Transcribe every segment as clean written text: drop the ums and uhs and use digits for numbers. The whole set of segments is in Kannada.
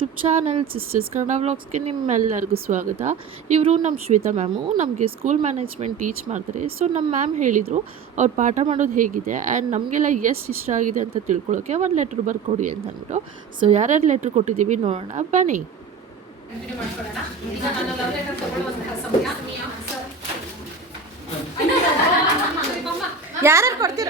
ಯೂಟ್ಯೂಬ್ ಚಾನಲ್ ಸಿಸ್ಟರ್ಸ್ ಕನ್ನಡ ವ್ಲಾಗ್ಸ್ಗೆ ನಿಮ್ಮೆಲ್ಲರಿಗೂ ಸ್ವಾಗತ. ಇವರು ನಮ್ಮ ಶ್ವೇತಾ ಮ್ಯಾಮು ನಮಗೆ ಸ್ಕೂಲ್ ಮ್ಯಾನೇಜ್ಮೆಂಟ್ ಟೀಚ್ ಮಾಡ್ತಾರೆ. ಸೊ ನಮ್ಮ ಮ್ಯಾಮ್ ಹೇಳಿದರು ಅವ್ರು ಪಾಠ ಮಾಡೋದು ಹೇಗಿದೆ ಆ್ಯಂಡ್ ನಮಗೆಲ್ಲ ಎಷ್ಟು ಇಷ್ಟ ಆಗಿದೆ ಅಂತ ತಿಳ್ಕೊಳ್ಳೋಕ್ಕೆ ಒಂದು ಲೆಟ್ರ್ ಬರ್ಕೊಡಿ ಅಂತ ಅಂದ್ಬಿಟ್ಟು. ಸೊ ಯಾರ್ಯಾರು ಲೆಟ್ರ್ ಕೊಟ್ಟಿದ್ದೀವಿ ನೋಡೋಣ ಬನ್ನಿ. ಯಾರು ಕೊಡ್ತೀರ?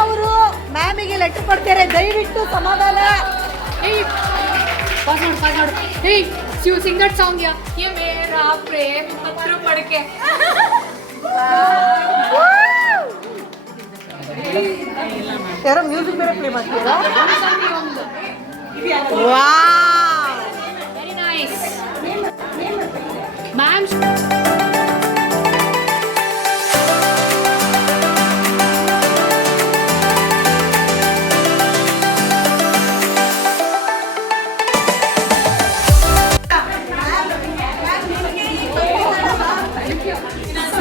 ಅವರು ಮ್ಯಾಮಿಗೆ ಲೆಟರ್ ಕೊಡ್ತಾರೆ, ದಯವಿಟ್ಟು ಸಮಾಧಾನ. You sing that song, yeah. ये मेरा प्रेम पत्र पढ़ के. ಯಾರೋ ಮ್ಯೂಸಿಕ್ ಬೇರೆ ಪ್ಲೇ ಮಾಡ್ತೀರಾ? Very nice. Ma'am.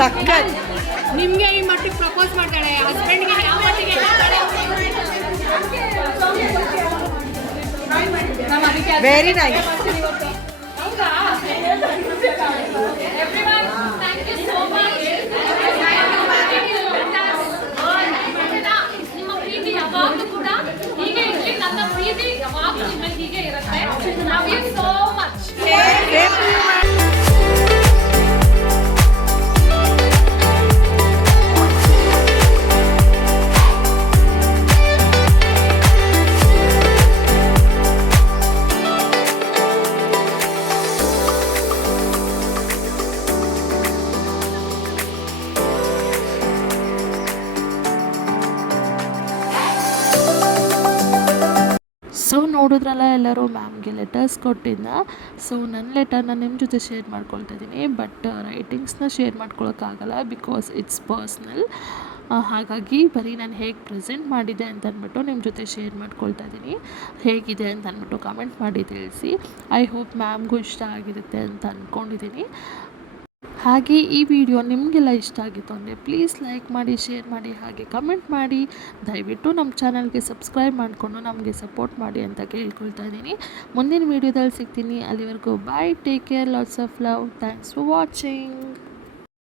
ಸಕ್ಕತ್. ನಿಮ್ಗೆ ಈ ಮಟ್ಟಿಗೆ ಪ್ರಪೋಸ್ ಮಾಡ್ತಾಳೆ, ಹಸ್ಬೆಂಡ್ಗೆ ಯಾವ ಮಟ್ಟಿಗೆ ವೆರಿ ನೈಸ್. ನಿಮ್ಮ ಪ್ರೀತಿ ಯಾವಾಗಲೂ ಕೂಡ ಹೀಗೆ ಇರಲಿ, ನನ್ನ ಪ್ರೀತಿ ಯಾವಾಗಲೂ ನಿಮ್ಮಲ್ಲಿ ಹೀಗೆ ಇರುತ್ತೆ. Love you so much. ನೋಡಿದ್ರಲ್ಲ ಎಲ್ಲರೂ ಮ್ಯಾಮ್ಗೆ ಲೆಟರ್ಸ್ ಕೊಟ್ಟಿದ್ದ. ಸೊ ನನ್ನ ಲೆಟರ್ನ ನಿಮ್ಮ ಜೊತೆ ಶೇರ್ ಮಾಡ್ಕೊಳ್ತಾ ಇದ್ದೀನಿ. ಬಟ್ ರೈಟಿಂಗ್ಸ್ನ ಶೇರ್ ಮಾಡ್ಕೊಳಕ್ಕಾಗಲ್ಲ ಬಿಕಾಸ್ ಇಟ್ಸ್ ಪರ್ಸ್ನಲ್. ಹಾಗಾಗಿ ಬರೀ ನಾನು ಹೇಗೆ ಪ್ರೆಸೆಂಟ್ ಮಾಡಿದೆ ಅಂತ ಅಂದ್ಬಿಟ್ಟು ನಿಮ್ಮ ಜೊತೆ ಶೇರ್ ಮಾಡ್ಕೊಳ್ತಾ ಇದ್ದೀನಿ. ಹೇಗಿದೆ ಅಂತ ಅಂದ್ಬಿಟ್ಟು ಕಮೆಂಟ್ ಮಾಡಿ ತಿಳಿಸಿ. ಐ ಹೋಪ್ ಮ್ಯಾಮ್ಗೂ ಇಷ್ಟ ಆಗಿರುತ್ತೆ ಅಂತ ಅಂದ್ಕೊಂಡಿದ್ದೀನಿ. ಹಾಗೆ ಈ ವಿಡಿಯೋ ನಿಮಗೆಲ್ಲ ಇಷ್ಟ ಆಗಿತ್ತು ಅಂದರೆ ಪ್ಲೀಸ್ ಲೈಕ್ ಮಾಡಿ, ಶೇರ್ ಮಾಡಿ, ಹಾಗೆ ಕಮೆಂಟ್ ಮಾಡಿ. ದಯವಿಟ್ಟು ನಮ್ಮ ಚಾನಲ್ಗೆ ಸಬ್ಸ್ಕ್ರೈಬ್ ಮಾಡಿಕೊಂಡು ನಮಗೆ ಸಪೋರ್ಟ್ ಮಾಡಿ ಅಂತ ಕೇಳ್ಕೊಳ್ತಾ ಇದ್ದೀನಿ. ಮುಂದಿನ ವೀಡಿಯೋದಲ್ಲಿ ಸಿಗ್ತೀನಿ. ಅಲ್ಲಿವರೆಗೂ bye, take care, lots of love, thanks for watching.